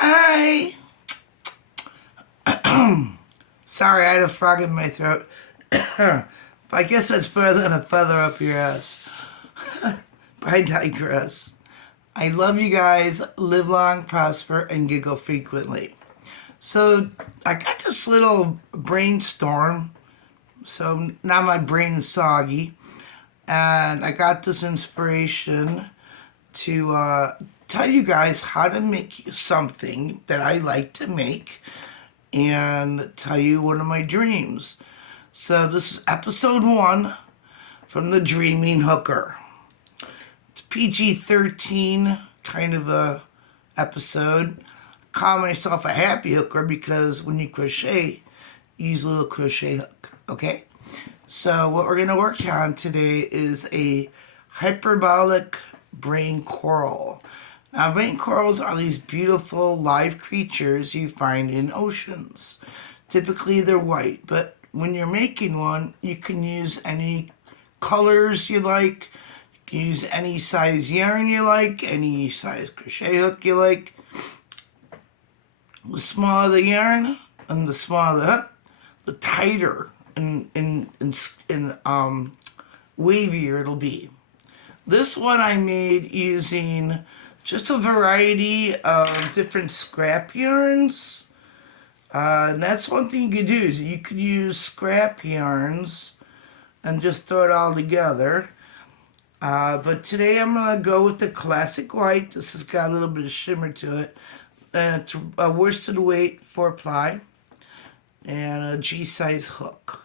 Hi. Sorry, I had a frog in my throat. But I guess that's better than a feather up your ass. But I digress. I love you guys. Live long, prosper, and giggle frequently. So I got this little brainstorm. So now my brain is soggy. And I got this inspiration to tell you guys how to make something that I like to make and tell you one of my dreams. So this is episode 1 from the Dreaming Hooker. It's PG-13 kind of a episode. I call myself a happy hooker because when you crochet, you use a little crochet hook, okay? So what we're going to work on today is a hyperbolic brain coral. Now, rain corals are these beautiful live creatures you find in oceans. Typically, they're white, but when you're making one, you can use any colors you like. You can use any size yarn you like, any size crochet hook you like. The smaller the yarn and the smaller the hook, the tighter and wavier it'll be. This one I made using just a variety of different scrap yarns. And that's one thing you could do is you could use scrap yarns and just throw it all together. But today I'm going to go with the classic white. This has got a little bit of shimmer to it. And it's a worsted weight 4-ply and a G-size hook.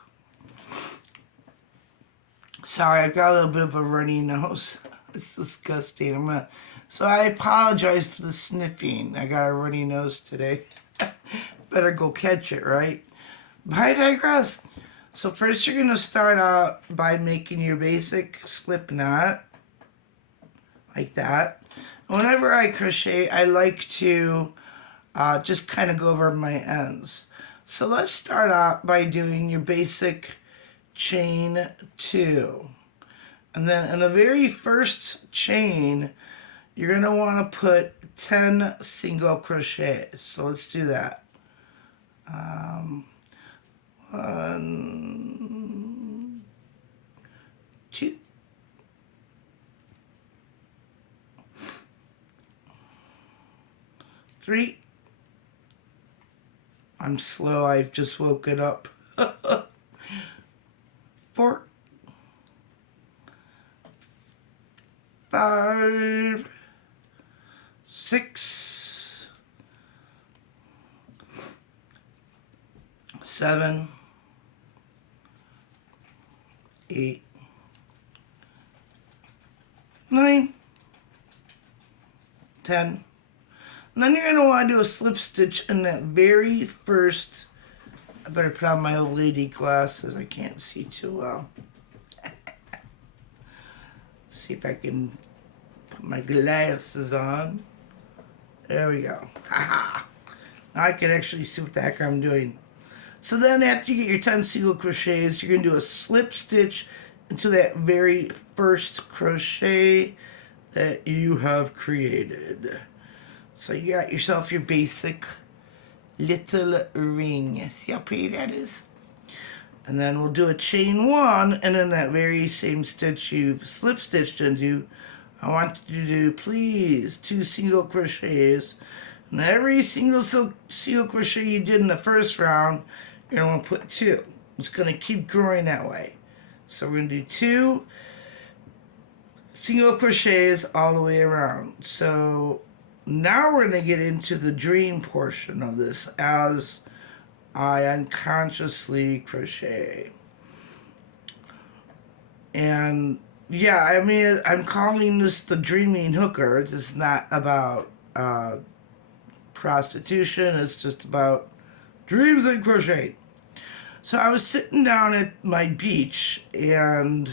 Sorry, I got a little bit of a runny nose. It's disgusting. So I apologize for the sniffing. I got a runny nose today. Better go catch it, right? But I digress. So first you're going to start out by making your basic slip knot. Like that. Whenever I crochet, I like to just kind of go over my ends. So let's start out by doing your basic chain 2. And then in the very first chain, you're going to want to put 10 single crochets. So let's do that. 1, 2, 3. I'm slow, I've just woken up. 4, 5, 6, 7, 8, 9, 10. And then you're going to want to do a slip stitch in that very first. I better put on my old lady glasses. I can't see too well. See if I can put my glasses on. There we go. Haha. Now I can actually see what the heck I'm doing. So then after you get your 10 single crochets, you're going to do a slip stitch into that very first crochet that you have created. So you got yourself your basic little ring. See how pretty that is? And then we'll do a chain 1, and in that very same stitch you've slip stitched into, I want you to do, please, 2 single crochets. And every single crochet you did in the first round, you're going to put 2. It's going to keep growing that way. So we're going to do 2 single crochets all the way around. So now we're going to get into the dream portion of this as I unconsciously crochet. And yeah, I mean, I'm calling this the Dreaming Hooker. It's not about prostitution. It's just about dreams and crochet. So I was sitting down at my beach, and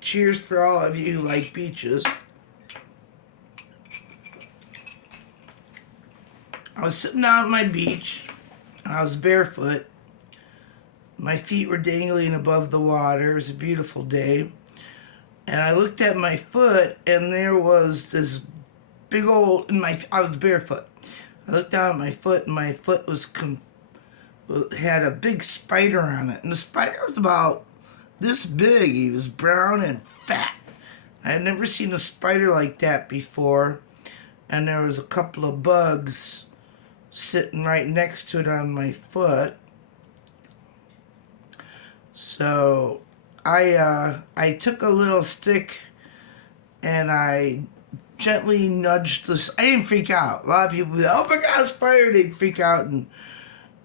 cheers for all of you who like beaches. I was sitting down at my beach, and I was barefoot. My feet were dangling above the water. It was a beautiful day. And I looked at my foot, and there was this big old, I was barefoot. I looked down at my foot, and my foot had a big spider on it. And the spider was about this big. He was brown and fat. I had never seen a spider like that before. And there was a couple of bugs sitting right next to it on my foot. So I took a little stick and I gently nudged this. I didn't freak out. A lot of people would be like, oh my God, spider. They'd freak out and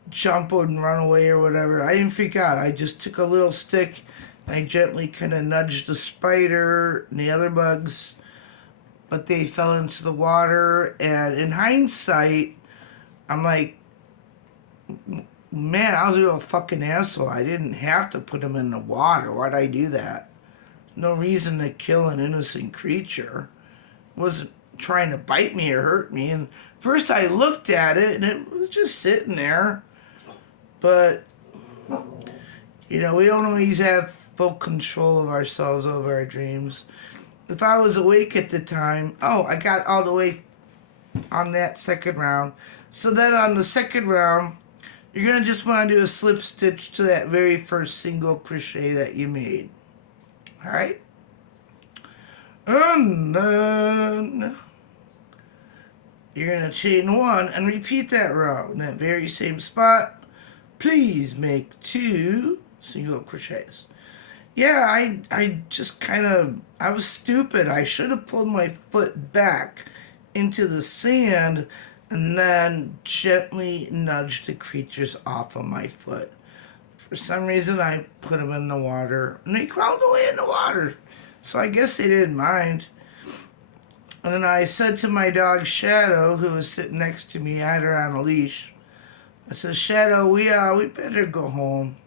jump and run away or whatever. I didn't freak out. I just took a little stick and I gently kind of nudged the spider and the other bugs, but they fell into the water. And in hindsight, I'm like, man, I was a real fucking asshole. I didn't have to put them in the water. Why'd I do that? No reason to kill an innocent creature. It wasn't trying to bite me or hurt me. And first I looked at it and it was just sitting there. But, you know, we don't always have full control of ourselves over our dreams. If I was awake at the time, I got all the way on that second round. So then on the second round, you're going to just want to do a slip stitch to that very first single crochet that you made. Alright? And then you're going to chain one and repeat that row in that very same spot. Please make 2 single crochets. Yeah, I just I was stupid. I should have pulled my foot back into the sand and then gently nudged the creatures off of my foot. For some reason, I put them in the water, and they crawled away in the water. So I guess they didn't mind. And then I said to my dog, Shadow, who was sitting next to me, I had her on a leash. I said, Shadow, we better go home.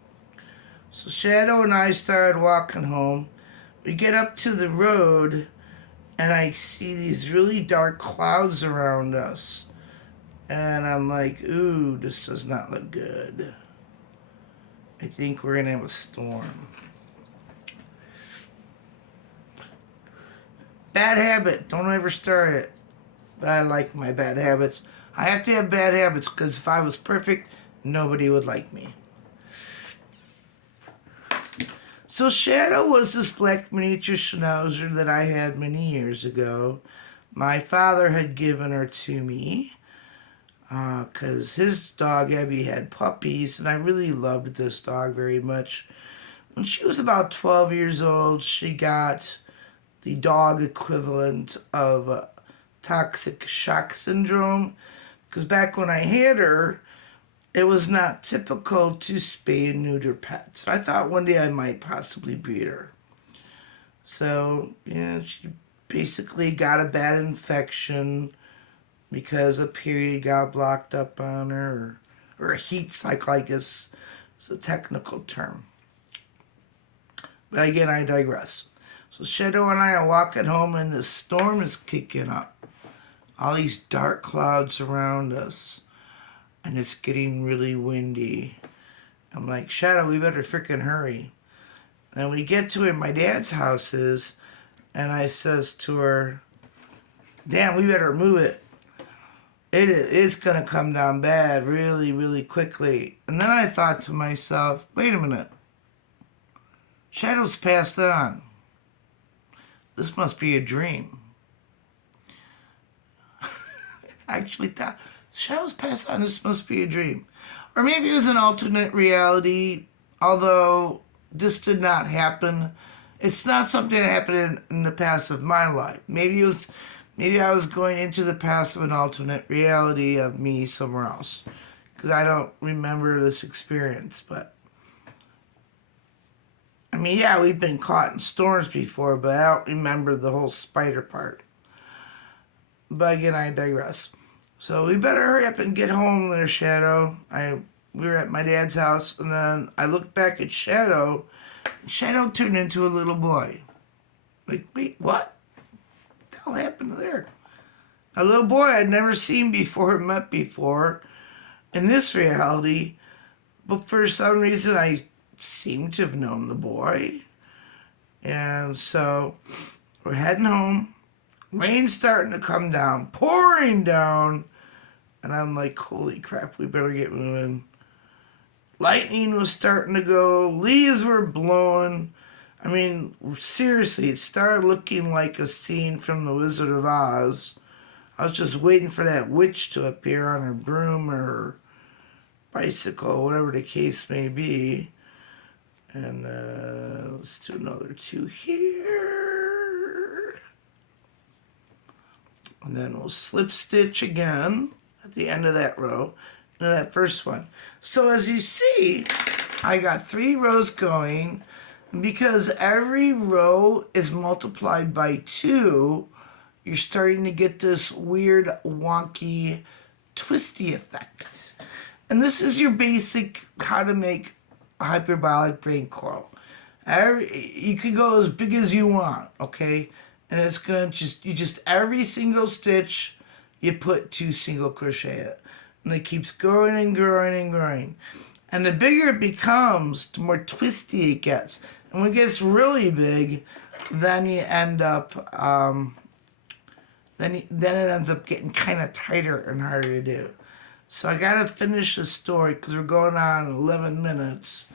So Shadow and I started walking home. We get up to the road, and I see these really dark clouds around us. And I'm like, ooh, this does not look good. I think we're going to have a storm. Bad habit. Don't ever start it. But I like my bad habits. I have to have bad habits because if I was perfect, nobody would like me. So Shadow was this black miniature schnauzer that I had many years ago. My father had given her to me because his dog Abby had puppies, and I really loved this dog very much. When she was about 12 years old, she got the dog equivalent of toxic shock syndrome, because back when I had her, it was not typical to spay and neuter pets. I thought one day I might possibly breed her. So, she basically got a bad infection because a period got blocked up on her, or a heat cycle, I guess is a technical term. But again, I digress. So Shadow and I are walking home, and the storm is kicking up. All these dark clouds around us. And it's getting really windy. I'm like, Shadow, we better frickin' hurry. And we get to where my dad's house is, and I says to her, damn, we better move it. It's going to come down bad really, really quickly. And then I thought to myself, wait a minute. Shadow's passed on. This must be a dream. I actually thought, Shadow's passed on, this must be a dream. Or maybe it was an alternate reality, although this did not happen. It's not something that happened in the past of my life. Maybe I was going into the past of an alternate reality of me somewhere else. Because I don't remember this experience, but I mean, yeah, we've been caught in storms before, but I don't remember the whole spider part. But again, I digress. So we better hurry up and get home there, Shadow. We were at my dad's house, and then I looked back at Shadow. Shadow turned into a little boy. Like, wait, what? What the hell happened there? A little boy I'd never seen before, met before, in this reality. But for some reason, I seem to have known the boy. And so we're heading home. Rain's starting to come down, pouring down. And I'm like, holy crap, we better get moving. Lightning was starting to go. Leaves were blowing. I mean, seriously, it started looking like a scene from The Wizard of Oz. I was just waiting for that witch to appear on her broom or her bicycle, whatever the case may be. And let's do another 2 here. And then we'll slip stitch again at the end of that row, into that first one. So as you see, I got 3 rows going. Because every row is multiplied by 2, you're starting to get this weird, wonky, twisty effect. And this is your basic how to make a hyperbolic brain coral. You can go as big as you want, okay? And it's gonna just every single stitch, you put 2 single crochet in it. And it keeps growing and growing and growing. And the bigger it becomes, the more twisty it gets. And when it gets really big, then you end up, then it ends up getting kind of tighter and harder to do. So I gotta finish the story because we're going on 11 minutes.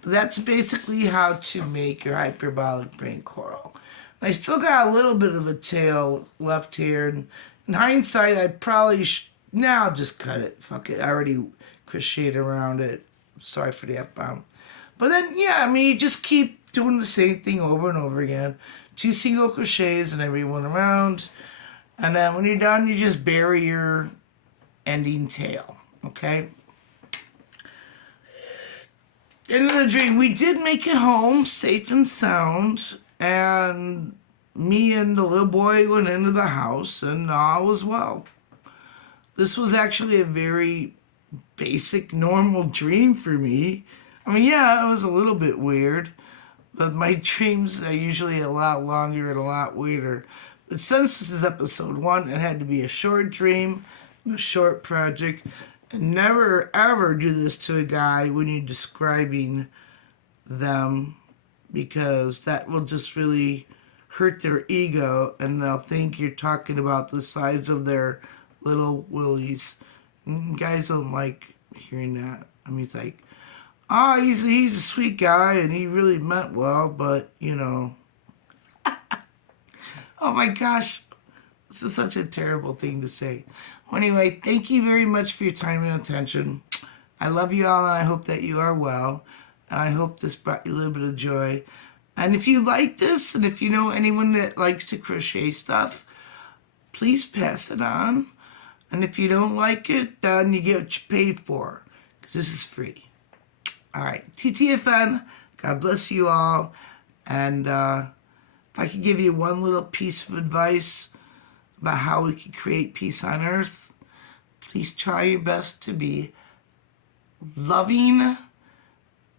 But that's basically how to make your hyperbolic brain coral. And I still got a little bit of a tail left here. And in hindsight, I probably now just cut it. Fuck it. I already crocheted around it. Sorry for the F-bomb. But then, yeah, I mean, you just keep doing the same thing over and over again. 2 single crochets and every one around. And then when you're done, you just bury your ending tail. Okay? End of the dream. We did make it home safe and sound. And me and the little boy went into the house and all was well. This was actually a very basic, normal dream for me. I mean, yeah, it was a little bit weird, but my dreams are usually a lot longer and a lot weirder. But since this is episode 1, it had to be a short dream, a short project, and never ever do this to a guy when you're describing them, because that will just really hurt their ego, and they'll think you're talking about the size of their little willies. And guys don't like hearing that. I mean, it's like, oh, he's a sweet guy and he really meant well, but, you know. Oh my gosh. This is such a terrible thing to say. Well, anyway, thank you very much for your time and attention. I love you all and I hope that you are well. And I hope this brought you a little bit of joy. And if you like this, and if you know anyone that likes to crochet stuff, please pass it on. And if you don't like it, then you get what you paid for, because this is free. All right, TTFN, God bless you all. And if I could give you one little piece of advice about how we can create peace on earth, please try your best to be loving,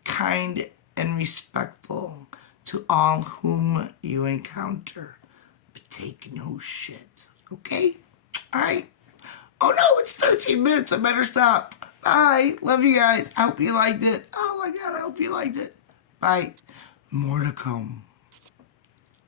kind, and respectful to all whom you encounter. But take no shit, okay? All right? Oh no, it's 13 minutes. I better stop. Bye. Love you guys. I hope you liked it. Oh my God, I hope you liked it. Bye. More to come.